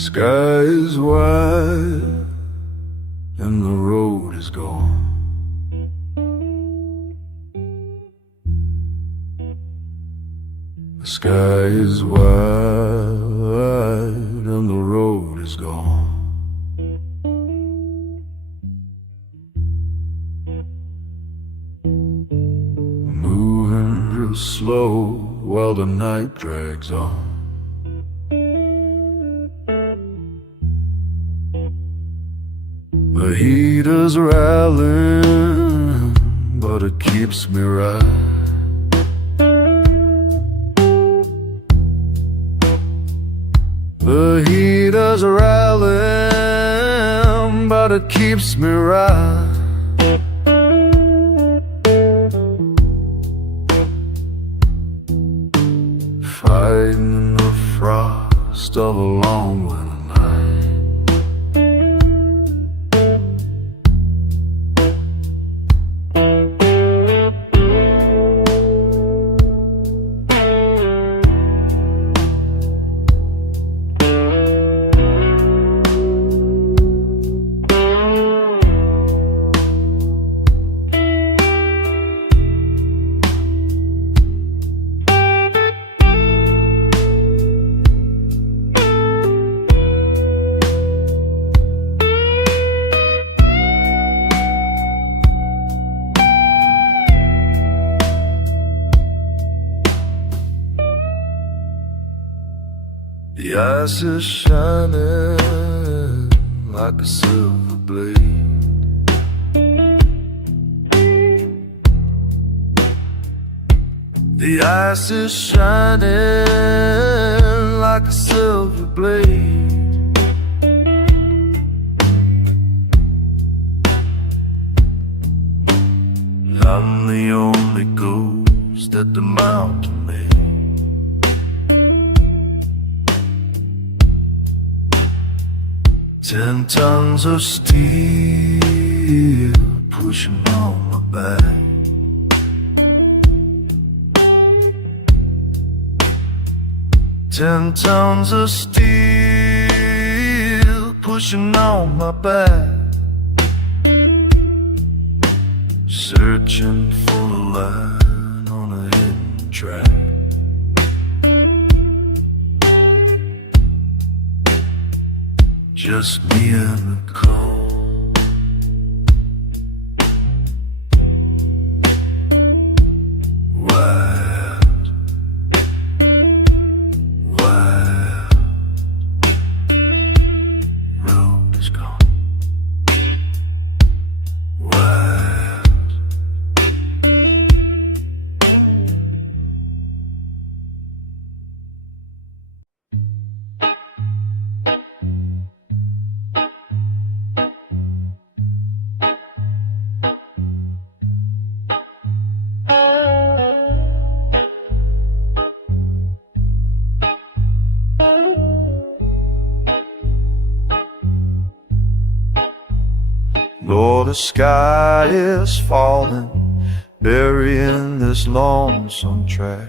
Sky is wide and the road is gone. The sky is wide and the road is gone. Moving real slow while the night drags on. The heat is rallying, but it keeps me right. The heat is rallying, but it keeps me right. Fighting the frost of a long winter night. The ice is shining like a silver blade. The ice is shining like a silver blade. I'm the only ghost that the mountain made. 10 tons of steel pushing on my back. Ten tons of steel pushing on my back. Searching for a line on a hidden track. Just me and the cold. Wild, wild road is gone. Wild. Lord, the sky is falling, burying this lonesome track.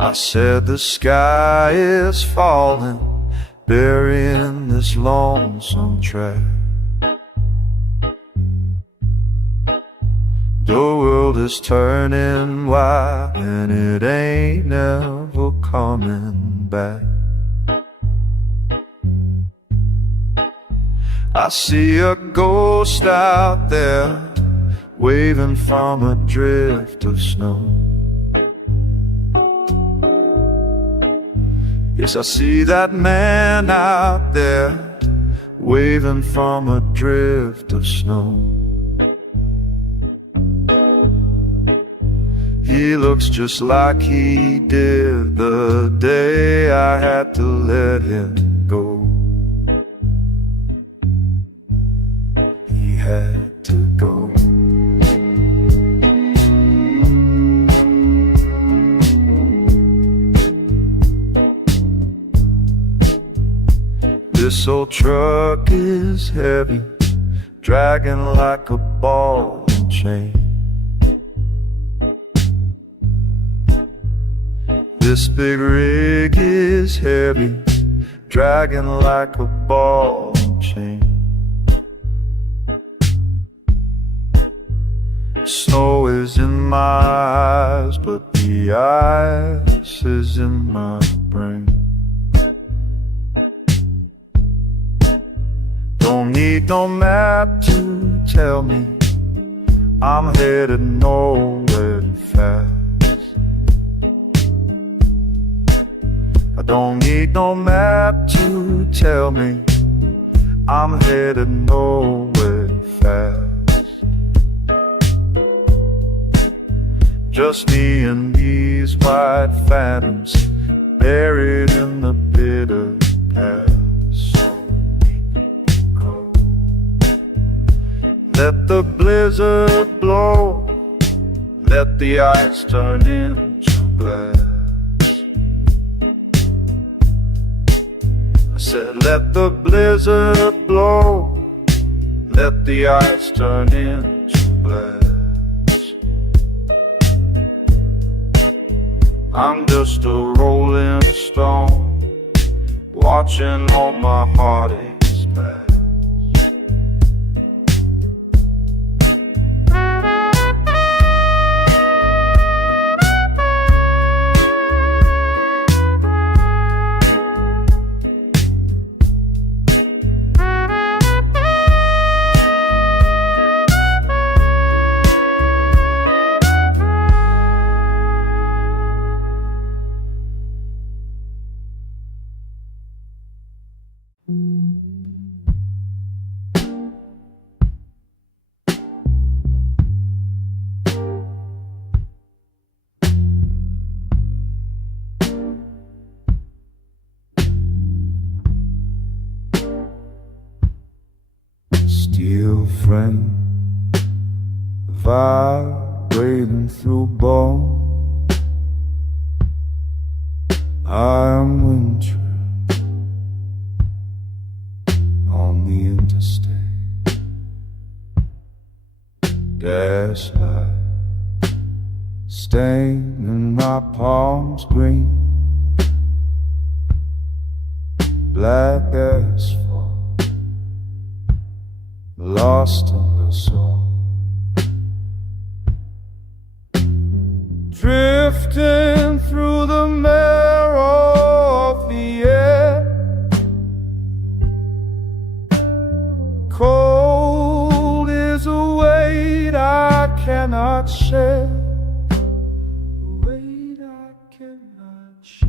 I said the sky is falling, burying this lonesome track. The world is turning wild and it ain't never coming back. I see a ghost out there, waving from a drift of snow. Yes, I see that man out there, waving from a drift of snow. He looks just like he did the day I had to let him go. Had to go. This old truck is heavy, dragging like a ball and chain. This big rig is heavy, dragging like a ball and chain. Snow is in my eyes, but the ice is in my brain. Don't need no map to tell me I'm headed nowhere fast. I don't need no map to tell me I'm headed nowhere fast. Just me and these white phantoms buried in the bitter past. Let the blizzard blow, let the ice turn into glass. I said let the blizzard blow, let the ice turn into glass. I'm just a rolling stone, watching all my heartaches pass. Steel frame vibrating through bone. I'm wintering on the interstate. Gaslight staining my palms green. Black asphalt lost in the soul. Drifting through the marrow of the air. Cold is a weight I cannot share. A weight I cannot share.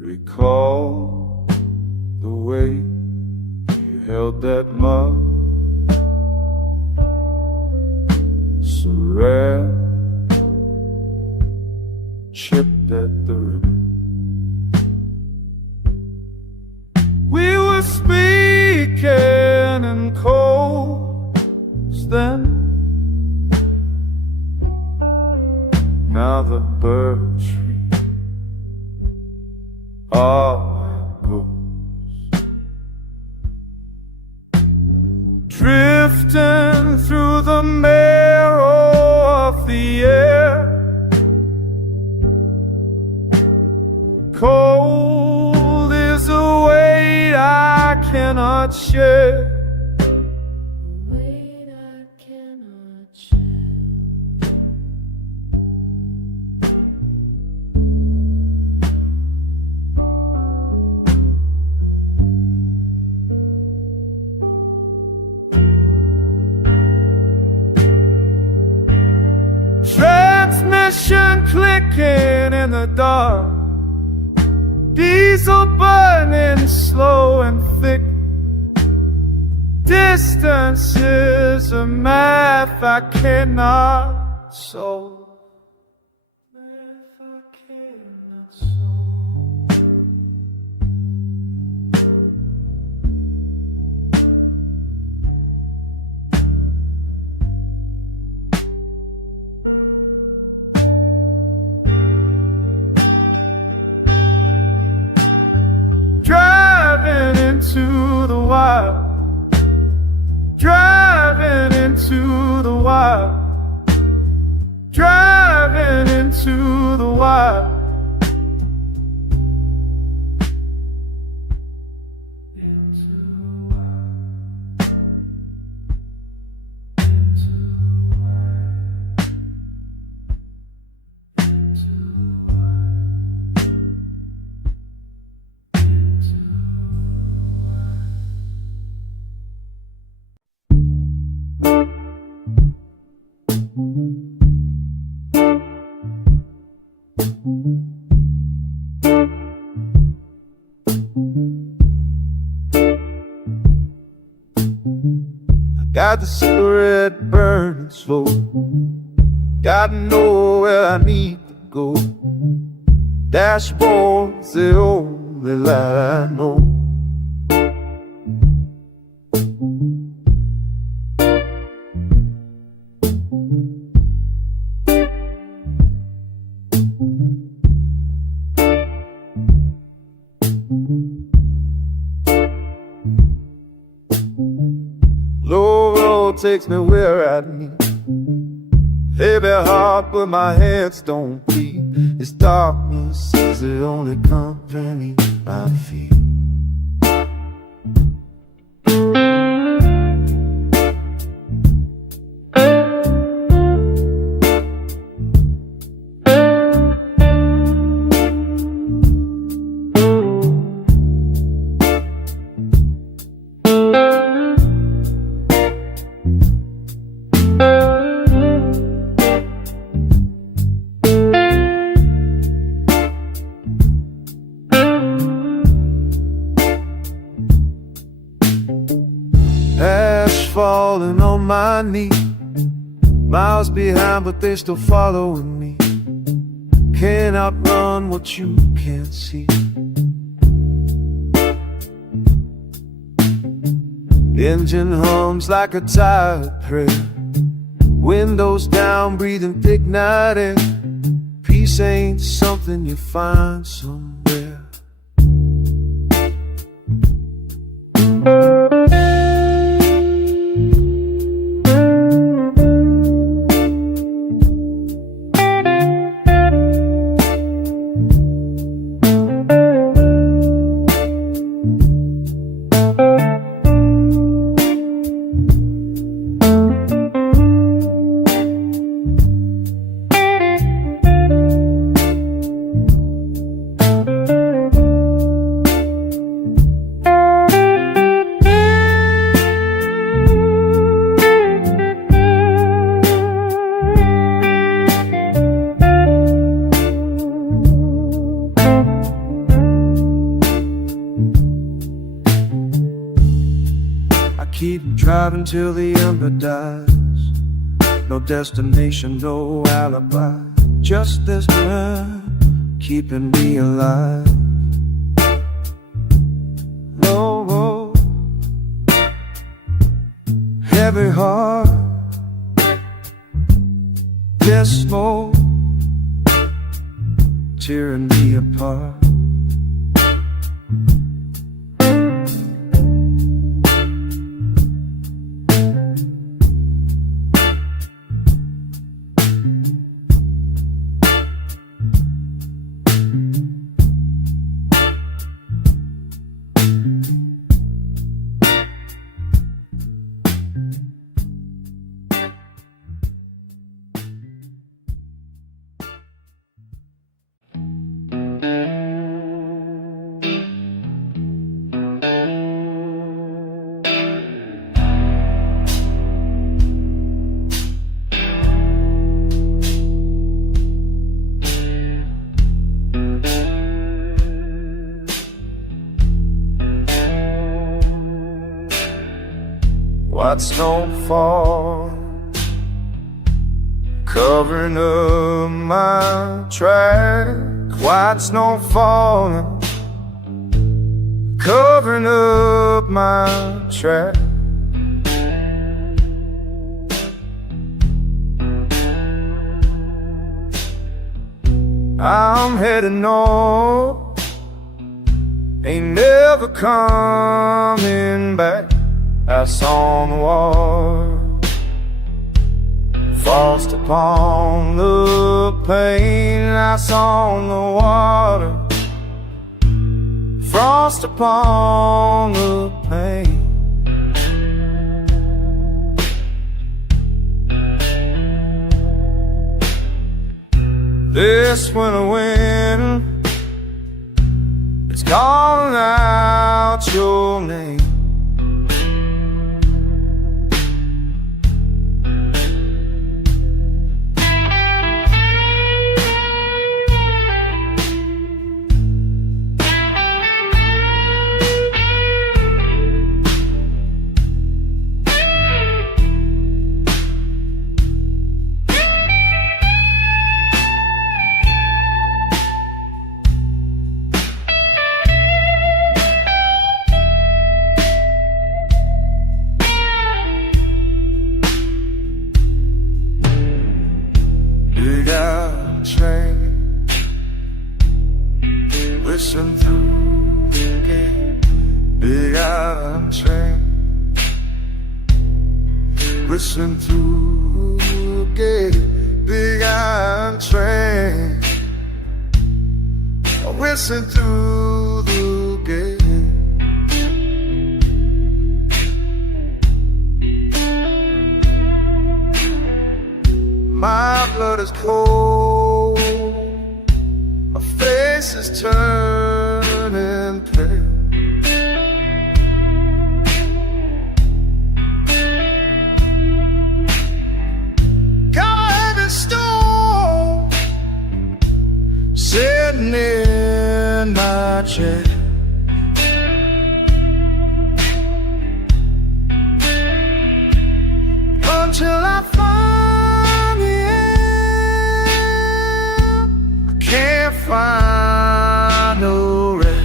Recall the way you held that mug, so rare, chipped at the river. We were speaking in codes then. Now the birds all goes, drifting through the marrow of the air. Cold is a weight I cannot share. Transmission clicking in the dark, diesel burning slow and thick. Distance is a math I cannot solve. Math I cannot solve. into the wild, driving into the wild, driving into the wild. Got the cigarette burning slow, gotta know where I need to go. Dashboard's the only light I know. Low road takes me where I need. Heavy heart, but my hands don't bleed. This darkness is the only company I feel. Ash falling on my knee, miles behind but they're still following me. Can't outrun what you can't see. Engine hums like a tired prayer, windows down, breathing thick night air. Peace ain't something you find somewhere. Keep driving till the ember dies. No destination, no alibi, just this man keeping me alive. No road, heavy heart, this smoke tearing me apart. White snowfall covering up my track. White snow falling, covering up my track. I'm heading north, ain't never coming back. I saw on the water, frost upon the pane. I saw on the water, frost upon the pane. This winter wind, it's calling out your name. Train, listen through the gate. Big iron train, listen through the gate. Big iron train, listen through the gate. My blood is cold, my face is turning pale. Got a heavy storm sitting in my chair. Until I find the end, I can't find no rest.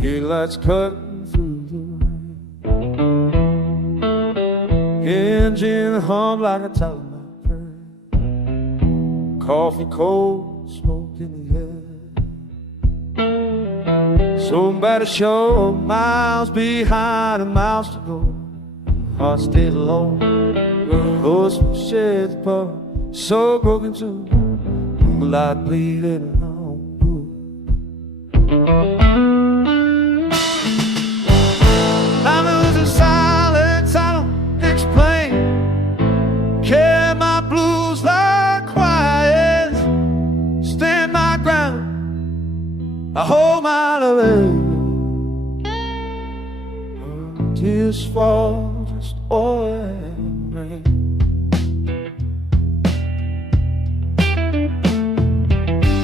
Headlights cutting through the rain. Engine hum like a telephone train. Coffee cold, smoke in the air. Somebody show miles behind and miles to go. Heart stayed alone. Those sheds apart, so broken too. Moonlight bleeding. I'm losing silence, I don't explain. Carry my blues like quiet. Stand my ground, I hold my love. Tears fall, just oil and rain.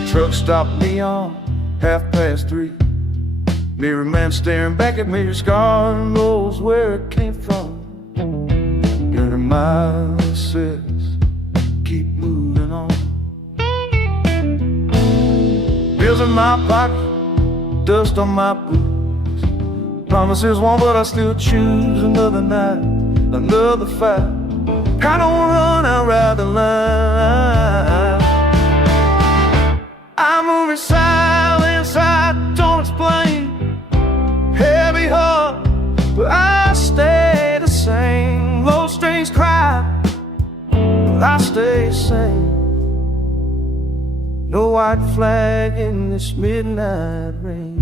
Truck stopped me on 3:30. Mirror man staring back at me, your scar knows where it came from. Your mind says, keep moving on. Bills in my pocket, dust on my boots. Promises won't, but I still choose another night, another fight. I don't run, I ride the line. I'm moving silence, I don't explain. Heavy heart, but I stay the same. Low strings cry, but I stay sane. No white flag in this midnight rain.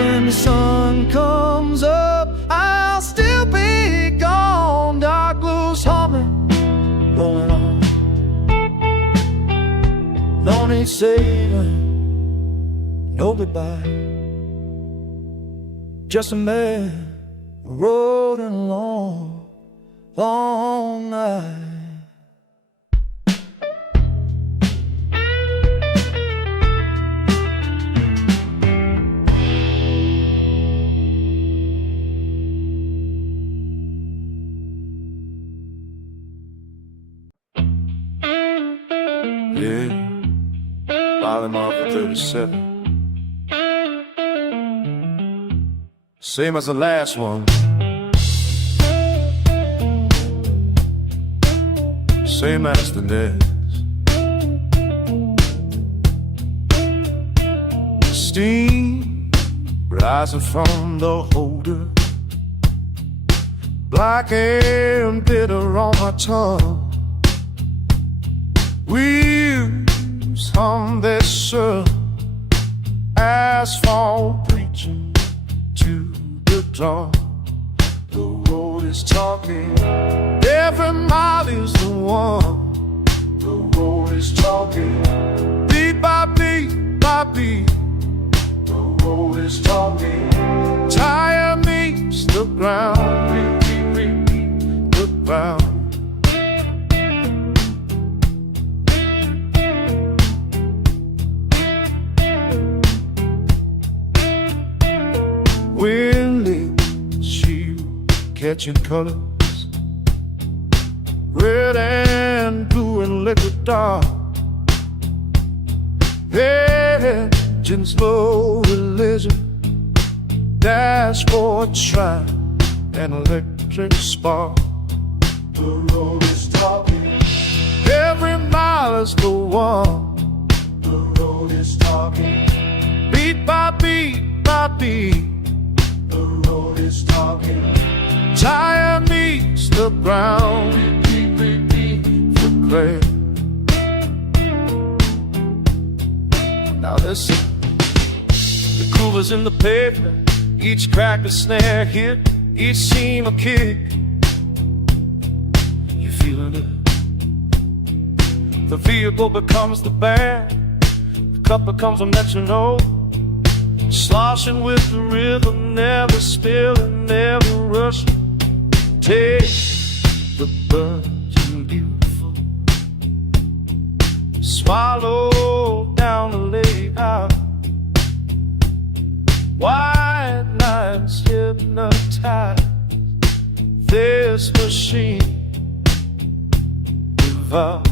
when the sun comes up, I'll still be gone. Dark blues humming, rolling on. No need saying no goodbye. Just a man rolling along, long night. Yeah, Whiteout Marrow 37. Same as the last one. Same as the next. Steam rising from the holder, black and bitter on my tongue. Wheels hum their surf, asphalt preaching to the dawn. The road is talking, every mile is the one. The road is talking, beat by beat by beat. The road is talking, tire meets the ground, the ground. Windy shield catching colors, red and blue and liquid dark. Engines low religion, dashboard shine, an electric spark. The road is talking, every mile is the one. The road is talking, beat by beat by beat. The road is talking, tire meets the ground, the gray. Now listen, the groove is in the pavement, each crack a snare hit, each seam a kick. You feeling it? The vehicle becomes the band, the cup becomes a metronome, sloshing with the rhythm, never spilling, never rushing. Take the virgin beautiful, swallow down the lake out. White lines hypnotize this machine. Devour